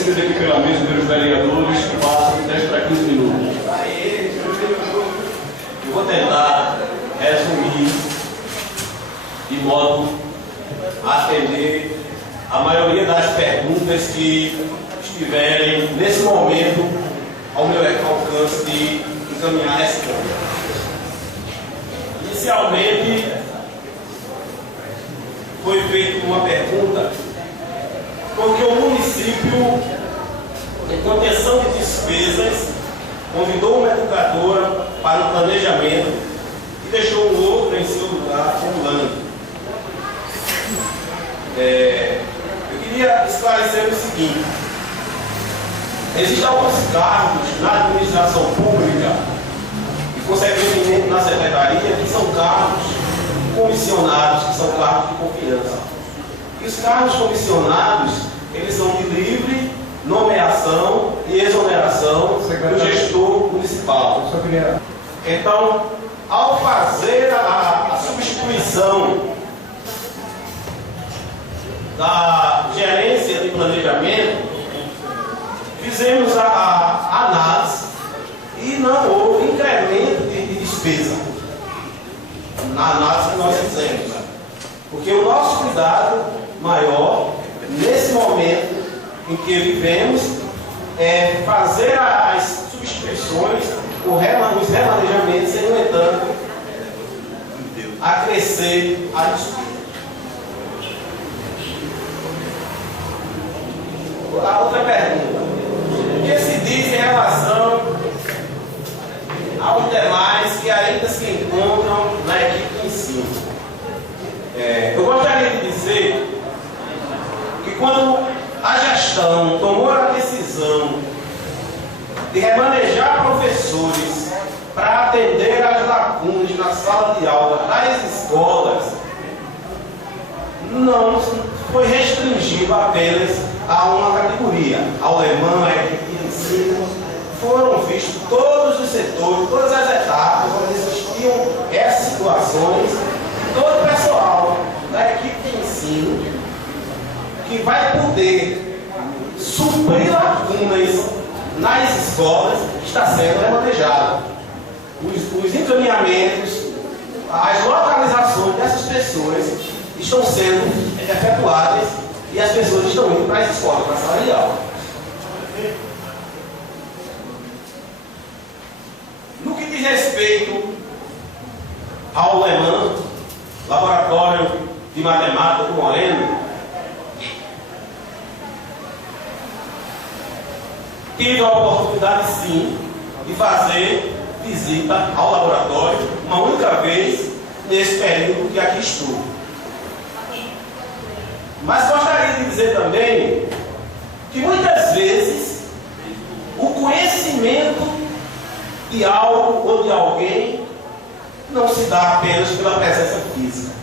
recebido aqui pela mesa pelos vereadores, que passam de 10 para 15 minutos. Eu vou tentar resumir de modo a atender a maioria das perguntas que estiverem nesse momento ao meu alcance de encaminhar a resposta. Inicialmente, foi feita uma pergunta porque o município, em contenção de despesas, convidou uma educadora para o planejamento e deixou um outro em seu lugar formulando. Eu queria esclarecer o seguinte: existem alguns cargos na administração pública e, consequentemente, na secretaria, que são cargos comissionados, que são cargos de confiança. E os cargos comissionados, eles são de livre nomeação e exoneração do gestor municipal. Então, ao fazer a substituição da gerência de planejamento, fizemos a análise e não houve incremento de despesa na análise que nós fizemos, porque o nosso cuidado maior nesse momento em que vivemos é fazer as substituições, os remanejamentos, sem, no entanto, acrescer a despesa. A outra pergunta: o que se diz em relação aos demais que ainda se encontram na equipe de ensino? Eu gostaria de dizer que quando a gestão tomou a decisão de remanejar professores para atender às lacunas na sala de aula das escolas, não foi restringido apenas a uma categoria. A alemã, a equipe de ensino, foram vistos todos os setores, todas as etapas onde existiam essas situações, todo o pessoal da equipe de ensino que vai poder suprir lacunas nas escolas está sendo remanejado. Os encaminhamentos, as localizações dessas pessoas estão sendo efetuadas e as pessoas estão indo para as escolas, para a sala de aula. No que diz respeito ao LEMAN, Laboratório de Matemática do Moreno, tive a oportunidade, sim, de fazer visita ao laboratório uma única vez nesse período que aqui estou. Mas gostaria de dizer também que muitas vezes o conhecimento de algo ou de alguém não se dá apenas pela presença física.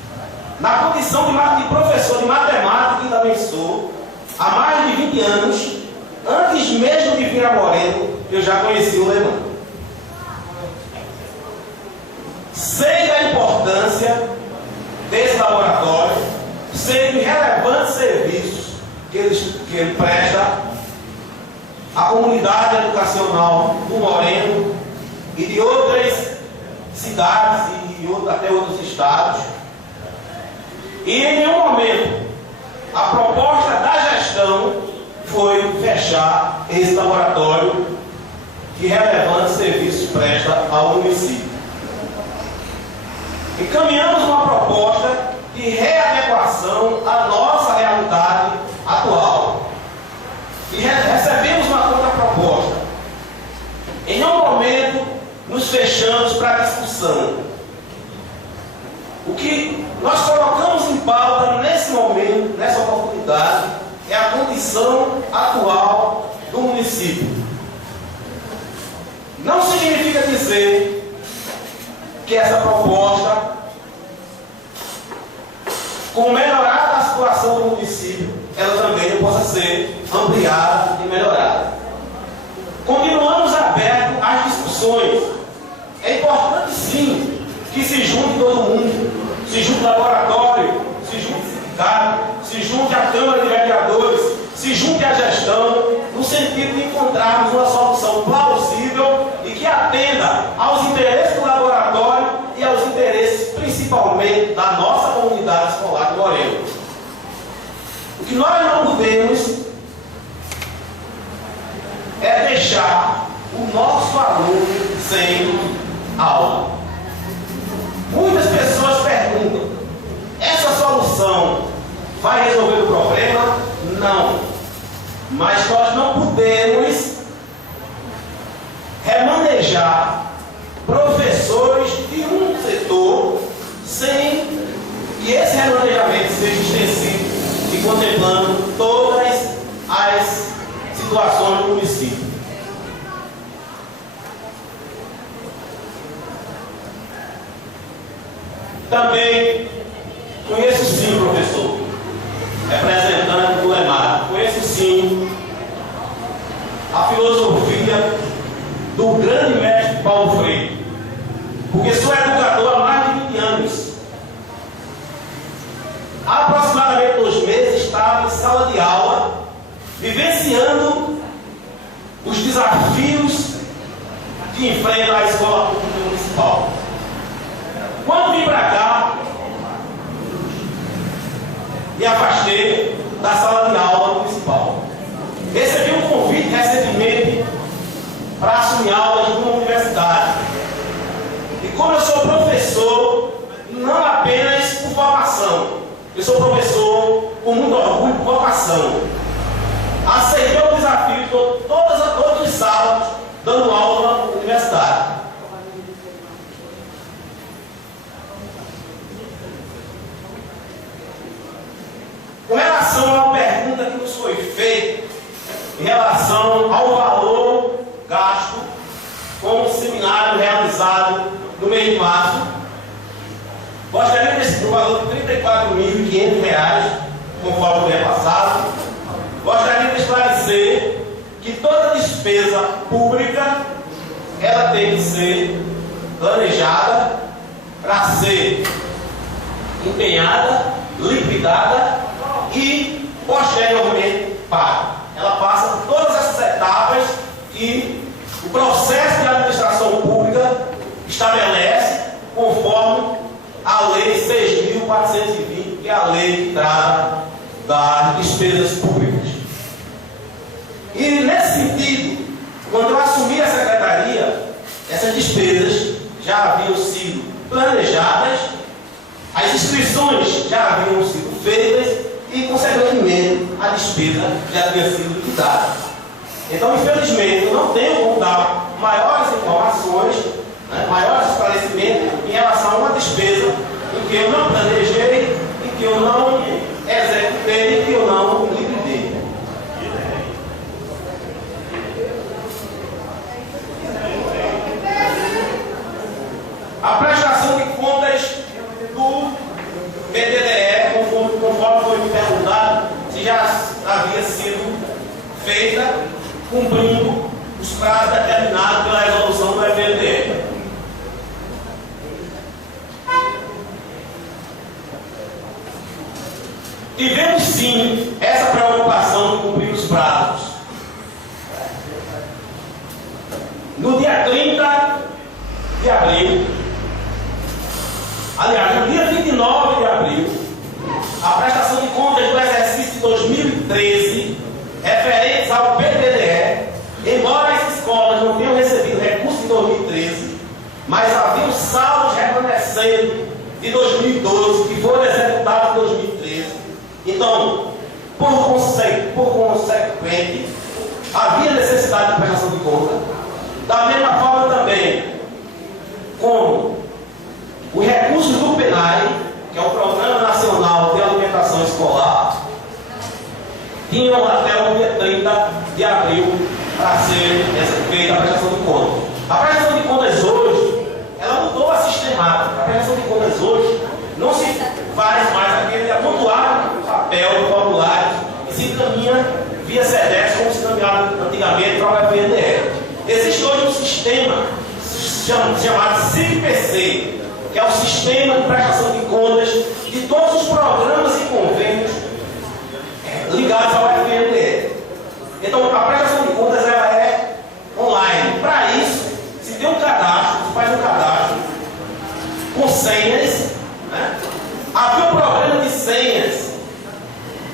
Na condição de professor de matemática, que também sou, há mais de 20 anos, antes mesmo de vir a Moreno, eu já conheci o LEMAN. Sei da importância desse laboratório, sei dos relevantes serviços que ele presta à comunidade educacional do Moreno e de outras cidades e até outros estados. E em nenhum momento a proposta da gestão foi fechar esse laboratório que relevantes serviços presta ao município. Encaminhamos uma proposta de readequação à nossa realidade atual. E recebemos uma contraproposta. Em nenhum momento nos fechamos para a discussão. O que nós colocamos em pauta nesse momento, nessa oportunidade, é a condição atual do município. Não significa dizer que essa proposta, com melhorada a situação do município, ela também não possa ser ampliada e melhorada. Continuamos abertos às discussões. É importante, sim, que se junte todo mundo, se junte o laboratório, se junte o sindicato, se junte a Câmara de Vereadores, se junte a gestão, sentido de encontrarmos uma solução plausível e que atenda aos interesses do laboratório e aos interesses principalmente da nossa comunidade escolar de Moreno. O que nós não podemos é deixar o nosso aluno sem aula. Muitas pessoas perguntam: essa solução vai resolver o problema? Não. Mas nós não podemos remanejar professores de um setor sem que esse remanejamento seja extensivo e contemplando todas as situações do município. Também conheço sim, professor, representante do EMAR, conheço sim a filosofia do grande mestre Paulo Freire, porque sou educador há mais de 20 anos. Há aproximadamente 2 meses estava em sala de aula, vivenciando os desafios que enfrenta a escola pública municipal. Quando vim para cá, me afastei da sala de aula municipal. Recebi um convite recentemente para assumir aulas numa universidade. E como eu sou professor, não apenas por formação, eu sou professor com muito orgulho por vocação. Aceitei o desafio, estou todos os sábados dando aula na universidade. Com relação a uma pergunta que nos foi feita em relação ao valor gasto com o seminário realizado no mês de março, gostaria desse valor de R$ 34.500, conforme o repassado. Gostaria de esclarecer que toda despesa pública ela tem que ser planejada para ser empenhada, liquidada e posteriormente paga. Ela passa por todas essas etapas que o processo de administração pública estabelece conforme a Lei 6.420, que é a lei que trata das despesas públicas. E nesse sentido, quando eu assumi a secretaria, essas despesas já haviam sido planejadas, as inscrições já haviam sido feitas e, consequentemente, a despesa já tinha sido liquidada. Então, infelizmente, eu não tenho como dar maiores informações, maiores esclarecimentos em relação a uma despesa em que eu não planejei, em que eu não executei, em que eu não liquidei. A prestação de contas do PDDE, conforme foi me perguntado, se já havia sido feita cumprindo os prazos determinados pela resolução do PDDE. Tivemos sim essa preocupação de cumprir os prazos. No dia 30 de abril, aliás, no dia 29 de abril, a prestação de contas do exercício de 2013, referentes ao PDDE, embora as escolas não tenham recebido recurso em 2013, mas haviam saldos remanescentes de 2012 que foram executados em 2013. Então, por consequente, havia necessidade de prestação de contas. Da mesma forma também, como os recursos do PNAE, que é o Programa Nacional de Alimentação Escolar, tinham até o dia 30 de abril para ser feita a prestação de contas. A prestação de contas hoje, ela mudou a sistemática. A prestação de contas hoje não se faz mais aquele amontoado papel do formulário e se encaminha via SEDEX, como se encaminhava antigamente para o FNDE. Existe hoje um sistema chamado SIGPC, que é o Sistema de Prestação de Contas de todos os programas e convênios ligados ao FNDE. Então, a prestação senhas, né? Havia um problema de senhas.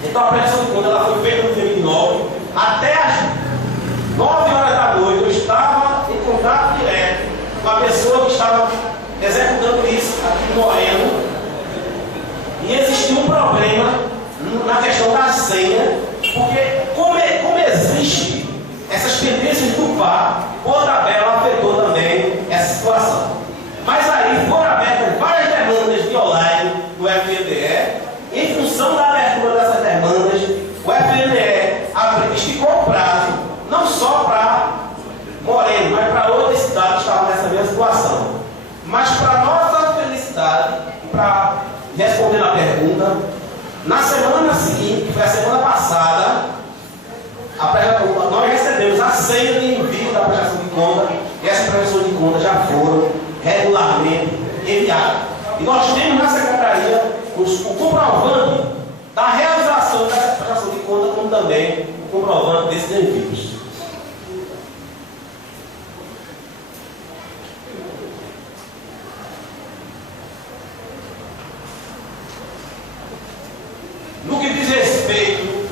Então a prestação de conta ela foi feita no dia 29, até as 9 horas da noite eu estava em contato direto com a pessoa que estava executando isso aqui no Moreno, e existia um problema na questão da senha, porque como existe essas pendências do PAR, por tabela afetou também essa situação. Mas aí foram abertas várias demandas de online do FNDE. Em função da abertura dessas demandas, o FNDE esticou o prazo, não só para Moreno, mas para outras cidades que estavam nessa mesma situação. Mas para nossa felicidade, para responder a pergunta, na semana seguinte, que foi a semana passada, nós recebemos a senha de envio da prestação de conta, e essas prestações de conta já foram regularmente enviadas. E nós temos na Secretaria o comprovante da realização dessa prestação de conta, como também o comprovante desses envios. No que diz respeito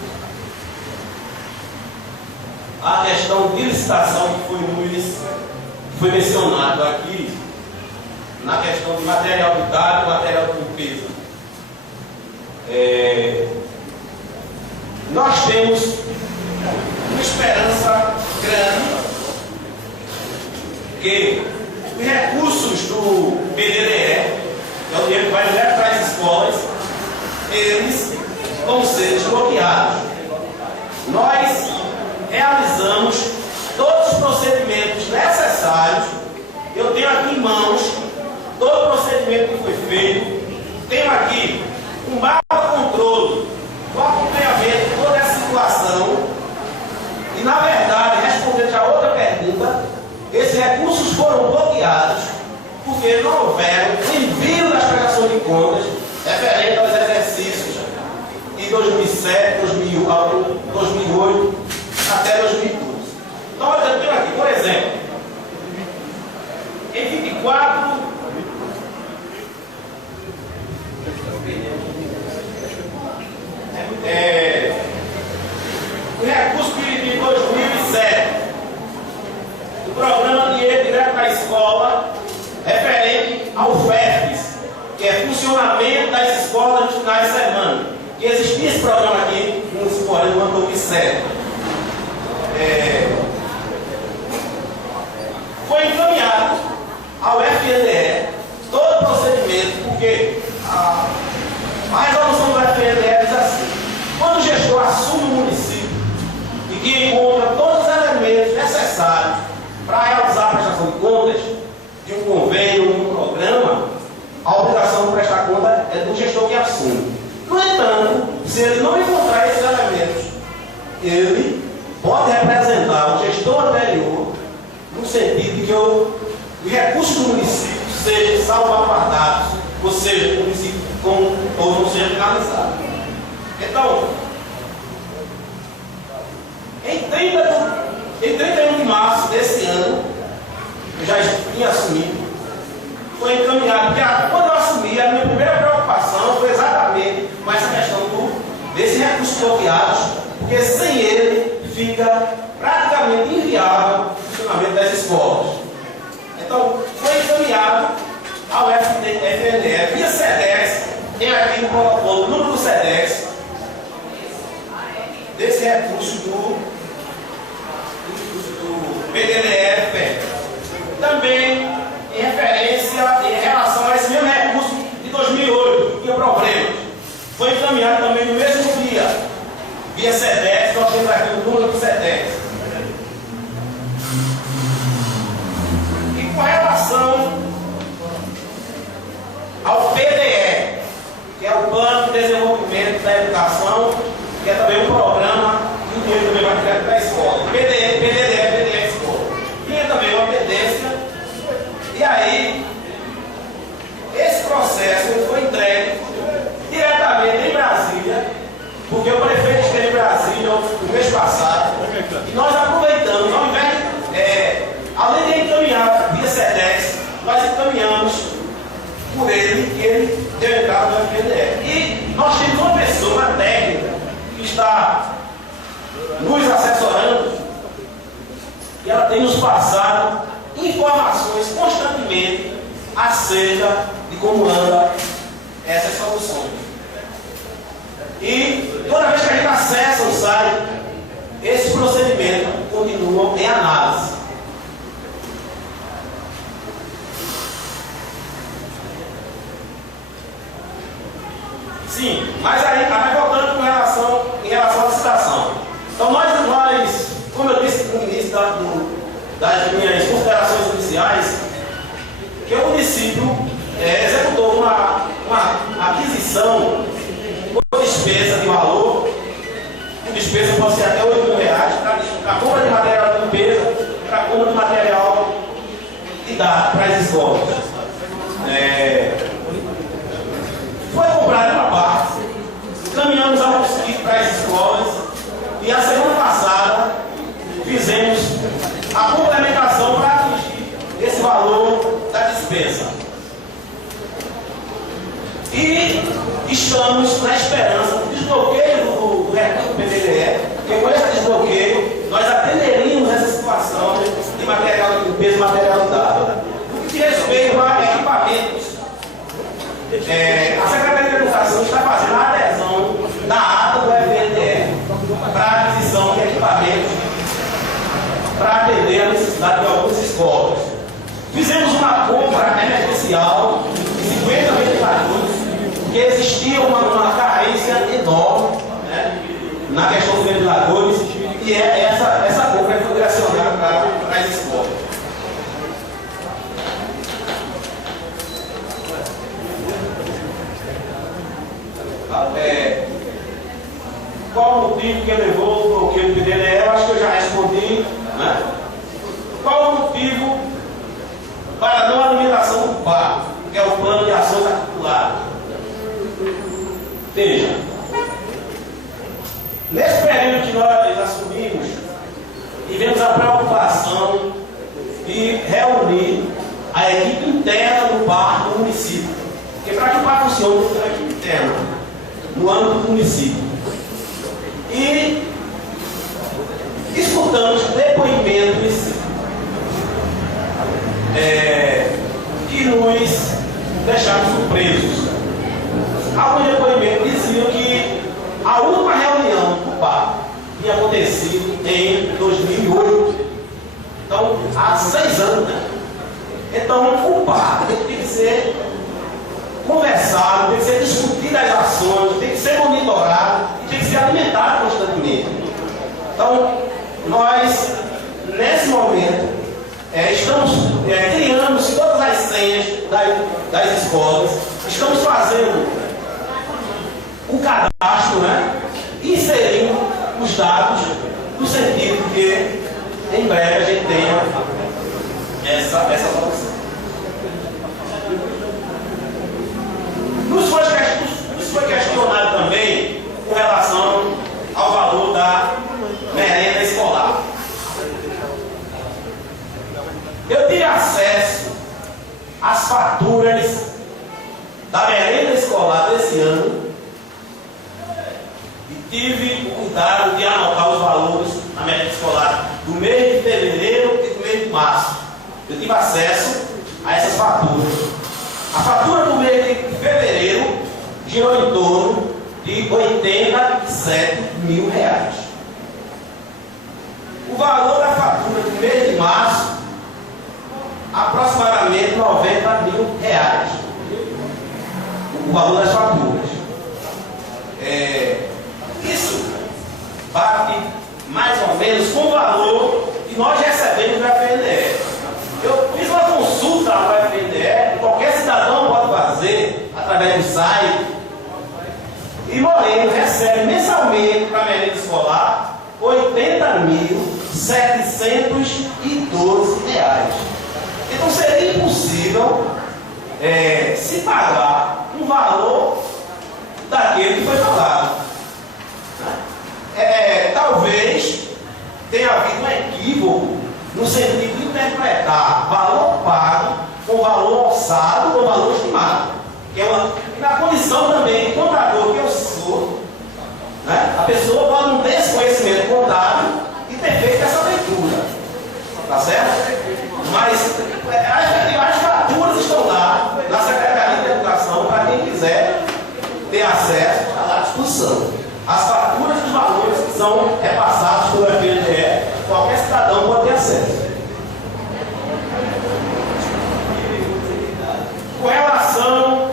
à questão de licitação que foi mencionado aqui, na questão de material de dado e material de limpeza, nós temos uma esperança grande que os recursos do PDDE, que é o dinheiro que vai direto para as escolas, eles vão ser desbloqueados. Nós realizamos todos os procedimentos necessários. Eu tenho aqui em mãos todo o procedimento que foi feito. Tenho aqui um mapa controle do acompanhamento de toda essa situação. E, na verdade, respondendo a outra pergunta, esses recursos foram bloqueados porque não houveram envio das prestações de contas referente aos exercícios de 2007, 2008 até 2012. Então, eu tenho aqui, por exemplo, em 24 o recurso de 2007 do programa Dinheiro Direto da Escola referente ao FEFES, que é funcionamento das escolas nos finais de semana. Que existia esse programa aqui no município no ano 2007. Foi encaminhado ao FNDE todo o procedimento, porque a resolução do FNDE diz assim: quando o gestor assume o município e que encontra todos os elementos necessários para realizar a prestação de contas de um convênio, de um programa, a obrigação de prestar conta é do gestor que assume. No entanto, se ele não encontrar esses elementos, ele pode representar o gestor anterior no sentido de que os recursos do município sejam salvaguardados, ou seja, o município como um todo não seja finalizado. Então, em 31 de março desse ano, eu já tinha assumido, foi encaminhado, porque quando eu assumi, a minha primeira preocupação foi exatamente com essa questão desses recursos bloqueados, porque sem ele fica praticamente inviável o funcionamento das escolas. Então, foi encaminhado ao FNDE via SEDEX, tem aqui no protocolo o número do SEDEX, desse recurso do PDDE. Também em relação a esse mesmo recurso de 2008, que tinha problemas, foi encaminhado também no mesmo dia, via SEDEX. Nós temos aqui o número do SEDEX. E com relação ao PDE, que é o Plano de Desenvolvimento da Educação, que é também um programa que o dinheiro também vai direto para a escola. PDE Escola. Tinha também uma pendência, e aí esse processo foi entregue diretamente em Brasília, porque o prefeito esteve em Brasília no mês passado, e nós aproveitamos, ao invés de, além de encaminhar via SEDEX, nós encaminhamos por ele nós temos uma pessoa, uma técnica, que está nos assessorando e ela tem nos passado informações constantemente acerca de como anda essas soluções. E toda vez que a gente acessa o site, esses procedimentos continuam em análise. Sim, mas aí voltando em relação à licitação. Então nós, como eu disse no início das minhas considerações iniciais, que o município executou uma aquisição por despesa de valor, a despesa pode ser até R$8.000, para a compra de material de limpeza, para a compra de material didático para as escolas. Foi comprada uma parte, caminhamos a mosquito para as escolas e a semana passada fizemos a complementação para atingir esse valor da despesa. E estamos na esperança do desbloqueio do recurso do PDDE, porque com esse desbloqueio nós atenderíamos essa situação de material de limpeza e material didático. No que diz respeito a equipamentos, a Secretaria de Educação está fazendo a adesão da ata do FNDE para a aquisição de equipamentos para atender a necessidade de algumas escolas. Fizemos uma compra emergencial de 50 ventiladores, porque existia uma carência enorme, né, na questão dos ventiladores, e essa compra foi direcionada para as escolas. Qual o motivo que levou o bloqueio do PDDE? Eu acho que eu já respondi, né? Qual o motivo para a não alimentação do PAR, que é o Plano de Ações Articuladas? Veja, nesse período que nós assumimos, tivemos a preocupação de reunir a equipe interna do PAR do município. Porque para que o PAR funcione, tem uma equipe interna no âmbito do município. E escutamos depoimentos que nos deixaram surpresos. Alguns depoimentos diziam que a última reunião do PAR tinha acontecido em 2008. Então, há 6 anos, né? Então, o PAR tem que ser conversado, tem que ser discutido as ações, tem que ser monitorado e tem que ser alimentado constantemente. Então, nós, nesse momento, estamos criando todas as senhas das escolas, estamos fazendo o cadastro, né? Inserindo os dados no sentido que em breve a gente tenha essa solução. Nos foi questionado também com relação ao valor da merenda escolar. Eu tive acesso às faturas da merenda escolar desse ano e tive o cuidado de anotar os valores da merenda escolar do mês de fevereiro e do mês de março. Eu tive acesso a essas faturas. A fatura do mês de fevereiro girou em torno de R$87.000. O valor da fatura do mês de março, aproximadamente R$90.000. O valor das faturas. Isso bate mais ou menos com o valor que nós recebemos do FNDE. Eu fiz uma consulta ao FNDE, qualquer cidadão pode fazer através do site. E Moreno recebe mensalmente para a merenda escolar R$80.712. Então seria impossível se pagar um valor daquele que foi pagado. Talvez tenha havido um equívoco no sentido de interpretar valor pago com valor orçado ou valor estimado. Que é na condição também de contador, que eu as faturas dos valores que são repassados pelo FNDE, qualquer cidadão pode ter acesso. Com relação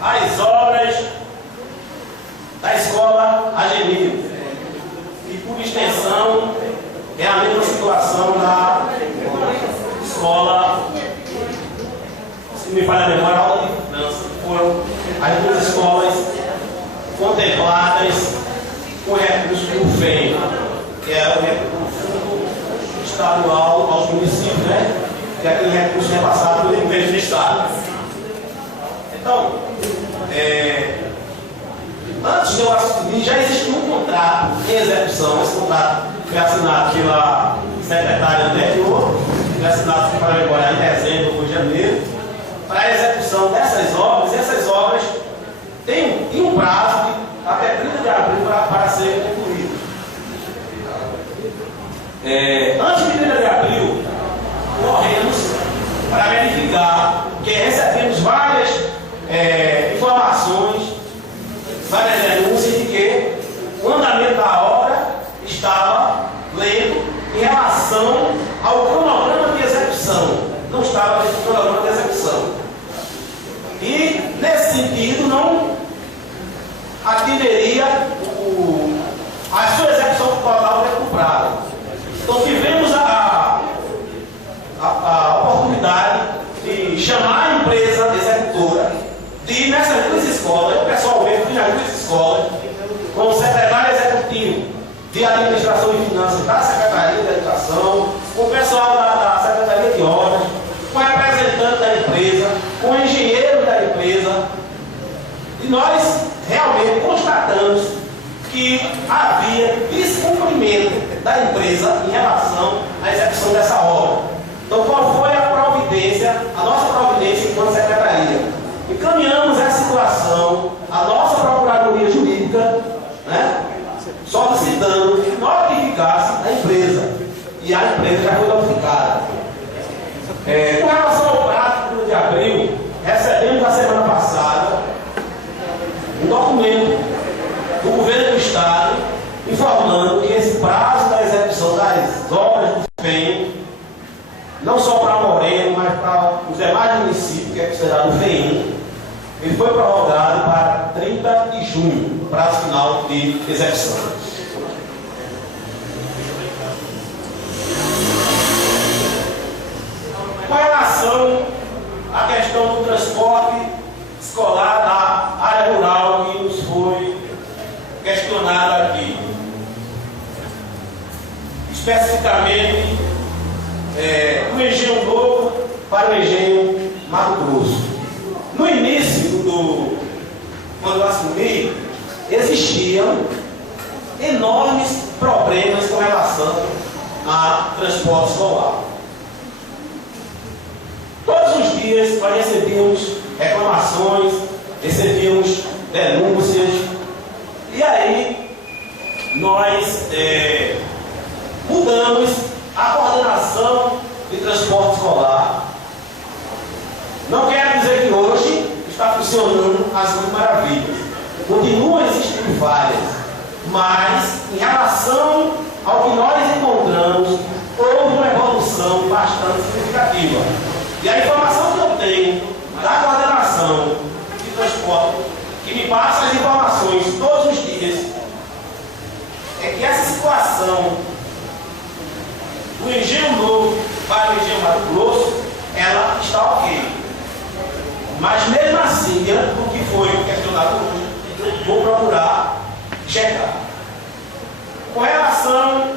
às obras da escola Agenil, e por extensão é a mesma situação da escola, se me falha a memória, aula de finanças, foram as duas escolas contempladas com recursos do FEM, que é o recurso estadual aos municípios, né? Que é aquele recurso repassado pelo governo do Estado. Então, antes de eu assumir, já existia um contrato em execução. Esse contrato foi assinado pela secretária anterior, foi assinado, se para memória, em dezembro ou janeiro, para a execução dessas obras. E essas obras têm um prazo de até 30 de abril para serem concluídas. Antes de 30 de abril, corremos para verificar que recebemos várias informações, várias denúncias de que o andamento da obra estava lento em relação ao cronograma de execução. Não estava dentro do cronograma de execução. E, nesse sentido, não atenderia a sua execução total dentro do prazo. Então, tivemos a oportunidade de chamar a empresa executora de ir nessas duas escolas, eu pessoalmente fui nas duas escolas, com o secretário executivo de Administração e Finanças da Secretaria de Educação, com o pessoal da Secretaria de Obras, com o representante da empresa, com o engenheiro da empresa, e nós realmente constatamos que havia descumprimento da empresa em relação à execução dessa obra. Então, qual foi a providência, a nossa providência enquanto secretaria? Encaminhamos essa situação à nossa Procuradoria Jurídica, né, solicitando que notificasse a empresa. E a empresa já foi notificada. Com relação ao prazo de abril, recebemos na semana passada um documento do governo do Estado informando que esse prazo da execução das obras do FEM, não só para Moreno, mas para os demais municípios, que é considerado o FEM, ele foi prorrogado para 30 de junho, prazo final de execução. Com relação à questão do transporte escolar da área rural que nos foi questionado aqui, especificamente do Engenho Novo para o Engenho Mato Grosso. No início quando eu assumi, existiam enormes problemas com relação a transporte escolar. Todos os dias nós recebíamos reclamações, recebíamos denúncias, e aí nós mudamos a coordenação de transporte escolar. Não quero dizer que hoje está funcionando as mil maravilhas. Continuam existindo falhas, mas em relação ao que nós encontramos, houve uma evolução bastante significativa. E a informação que eu tenho da coordenação de transporte, que me passa as informações todos os dias, é que essa situação do Engenho Novo para o Engenho Mato Grosso, ela está ok. Mas mesmo assim, diante do que foi questionado hoje, vou procurar checar. Com relação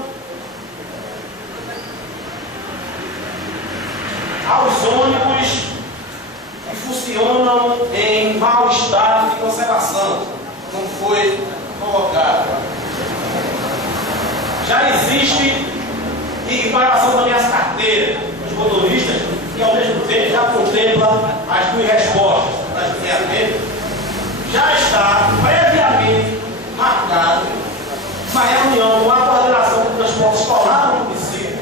aos ônibus que funcionam em mau estado de conservação, como foi colocado, já existe, e com relação também às carteiras dos motoristas, que ao mesmo tempo já contempla as duas respostas das duas, já está previamente marcado uma reunião com a coordenação do transporte escolar no município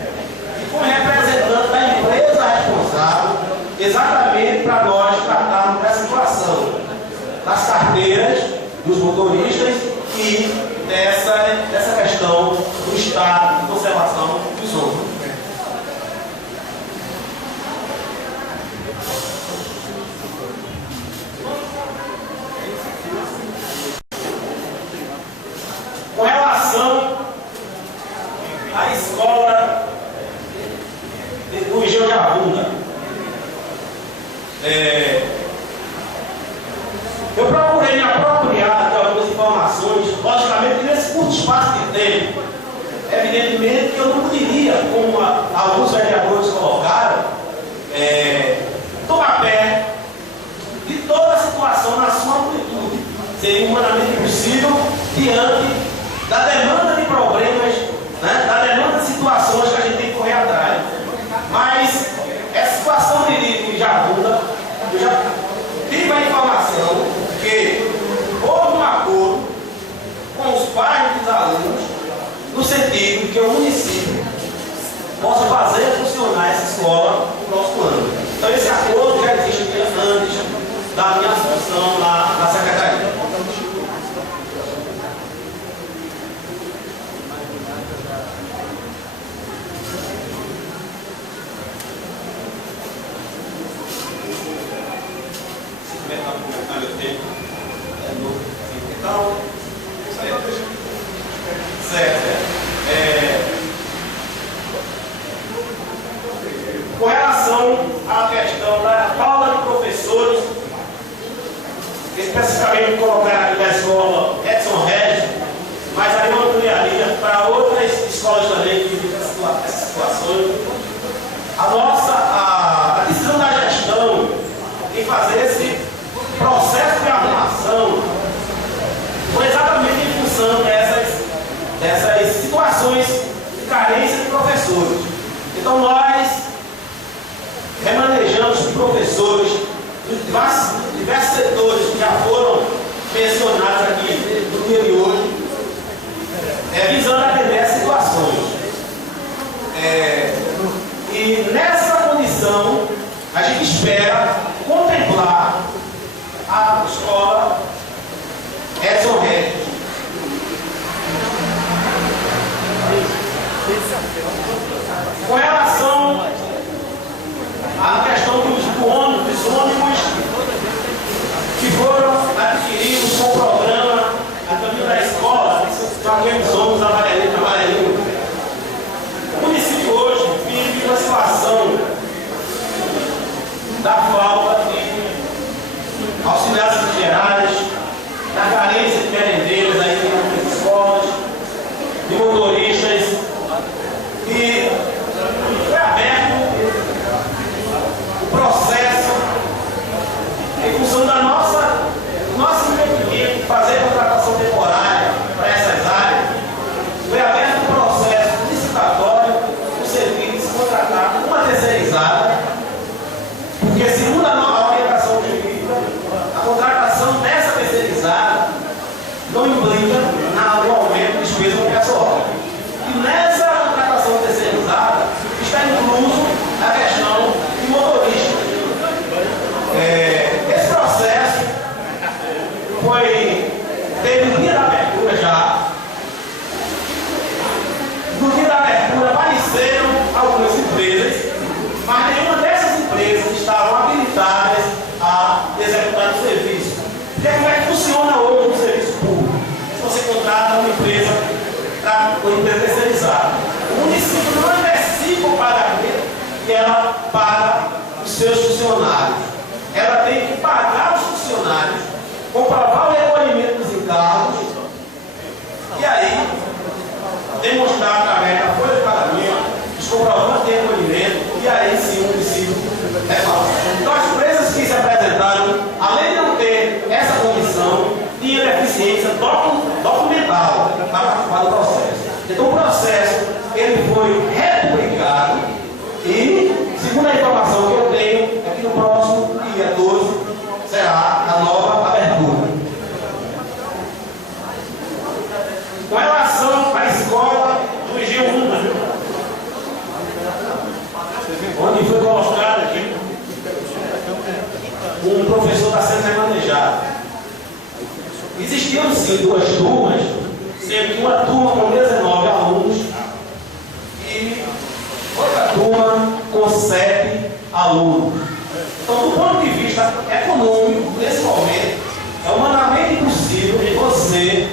e com o representante da empresa responsável, exatamente para nós tratarmos dessa situação das carteiras dos motoristas e gestão do Estado de conservação do Zonas. Com relação à escola do Engenho de Arruda, eu procurei me apropriar de algumas informações, logicamente nesse curto espaço de tempo. Evidentemente que eu não poderia, como alguns vereadores colocaram, tomar pé de toda a situação na sua amplitude. Seria humanamente impossível diante da demanda de problemas, né, da demanda de situações que a gente tem que correr atrás. Mas essa situação de Arruda, eu já tive a informação que houve um acordo com os pais dos alunos, no sentido de que o município possa fazer funcionar essa escola no próximo ano. Então esse acordo já existe antes da minha função lá na Secretaria. Então, certo. Com relação à questão da falta de professores, especificamente colocar aqui da escola Edson Regis, mas aí eu ampliaria para outras escolas também que vivem essas situações. A decisão da gestão em fazer esse processo de arrumação foi exatamente em função dessas situações de carência de professores. Então nós remanejamos professores de diversos setores que já foram mencionados aqui no dia de hoje, visando atender as situações. E nessa condição a gente espera contemplar a escola Edson Regis. Com relação à questão dos ônibus que foram adquiridos com o programa A Caminho da Escola, são aqueles ônibus amarelinhos. O município hoje vive uma situação da falta de auxiliares gerais, da carência de merendeiros aí nas escolas, de motoristas, e foi aberto o processo em função da nosso empreendimento, fazer contratação temporária para essas áreas. Foi aberto o processo licitatório do serviço de se contratar uma terceirizada, porque segundo a orientação jurídica, a contratação dessa terceirizada não implica no aumento de despesa do pessoal. E nessa contratação terceirizada está incluso a questão de motorista. Esse processo teve o dia da abertura já. No dia da abertura apareceram algumas empresas, mas nenhuma dessas empresas estavam habilitadas a executar o serviço. Porque como é que funciona hoje o serviço público? Se você contrata uma empresa terceirizada, o município não antecipa o pagamento e ela paga os seus funcionários. Ela tem que pagar os funcionários, comprovar o recolhimento dos encargos e aí demonstrar através da folha de pagamento os comprovantes de recolhimento e aí sim o município repassa. Então as empresas que se apresentaram, além de não ter essa condição, tinham deficiência documental para participar do processo. Então o processo ele foi republicado e, segundo a informação que eu tenho, aqui no próximo dia 12 será a nova abertura. Com relação à escola do Engenho, onde foi colocado aqui um professor está sendo remanejado. Existiam sim duas turmas, sendo que uma turma com 19 vista econômico, nesse momento, é humanamente impossível você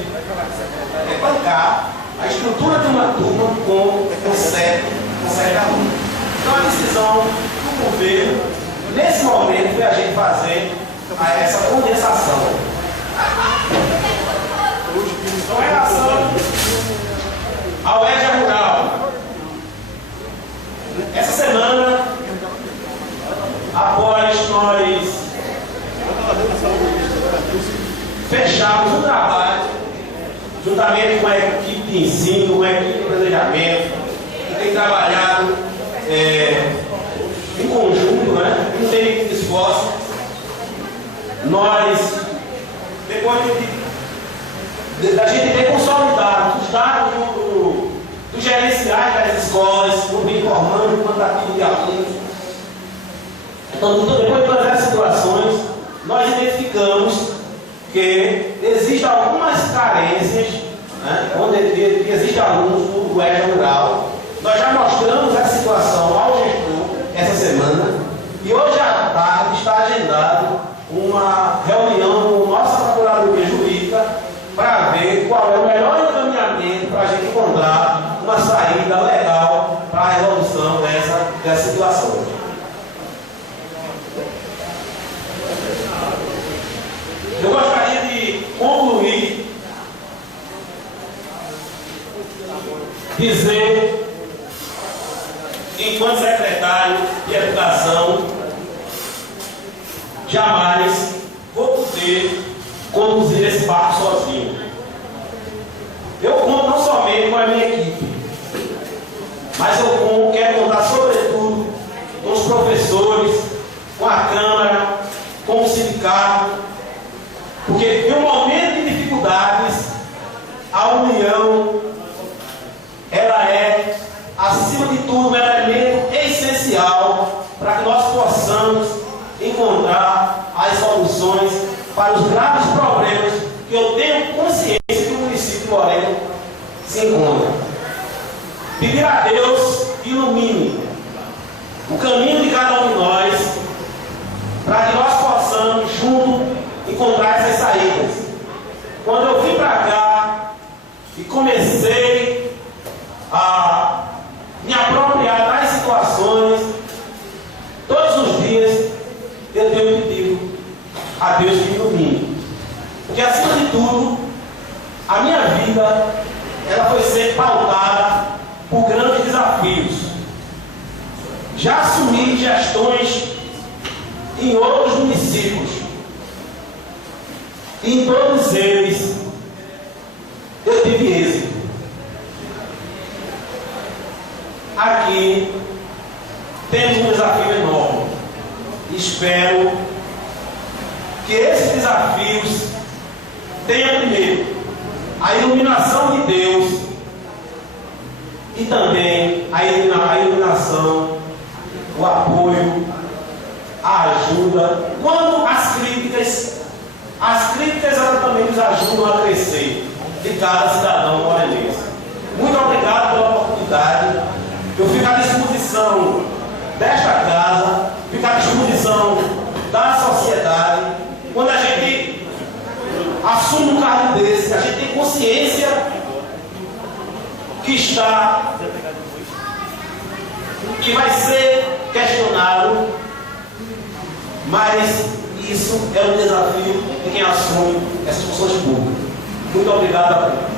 bancar a estrutura de uma turma com 7 alunos. Então a decisão do governo, nesse momento, foi a gente fazer essa condensação. Então, em relação ao EJA Rural, essa semana, após nós fecharmos um trabalho, juntamente com a equipe de ensino, com a equipe de planejamento, que tem trabalhado em conjunto, né? Não tem muito esforço. Nós, depois da gente ter consolidado os dados dos gerenciais das escolas, não vem formando quantitativo de alunos. Então, depois de todas essas situações, nós identificamos que existem algumas carências, né, onde existem alunos do EJA Rural. Nós já mostramos essa situação ao gestor essa semana e hoje à tarde está agendado uma reunião com nossa Procuradoria Jurídica para ver qual é o melhor encaminhamento para a gente encontrar uma saída legal para a resolução dessa situação. Eu gostaria de concluir dizer, enquanto secretário de Educação, jamais vou poder conduzir esse barco sozinho. Eu conto não somente com a minha equipe, mas eu quero contar sobretudo com os professores, com a Câmara, com o sindicato, porque em um momento de dificuldades, a união, ela é, acima de tudo, um elemento essencial para que nós possamos encontrar as soluções para os graves problemas que eu tenho consciência que o município de Moreno se encontra. Pedir a Deus que ilumine o caminho de cada um de nós para que nós possamos, juntos, encontrar essas saídas. Quando eu vim para cá e comecei a me apropriar das situações, todos os dias eu tenho pedido a Deus que me ilumine. Porque acima de tudo, a minha vida ela foi sempre pautada por grandes desafios. Já assumi gestões em outros municípios. E em todos eles eu tive êxito. Aqui temos um desafio enorme. Espero que esses desafios tenham primeiro a iluminação de Deus e também a iluminação, o apoio, a ajuda. Quando as críticas também nos ajudam a crescer de cada cidadão morenense. Muito obrigado pela oportunidade. Eu fico à disposição desta casa, fico à disposição da sociedade. Quando a gente assume um cargo desse, a gente tem consciência que vai ser questionado, mas isso é um desafio de quem assume essas funções públicas. Muito obrigado a todos.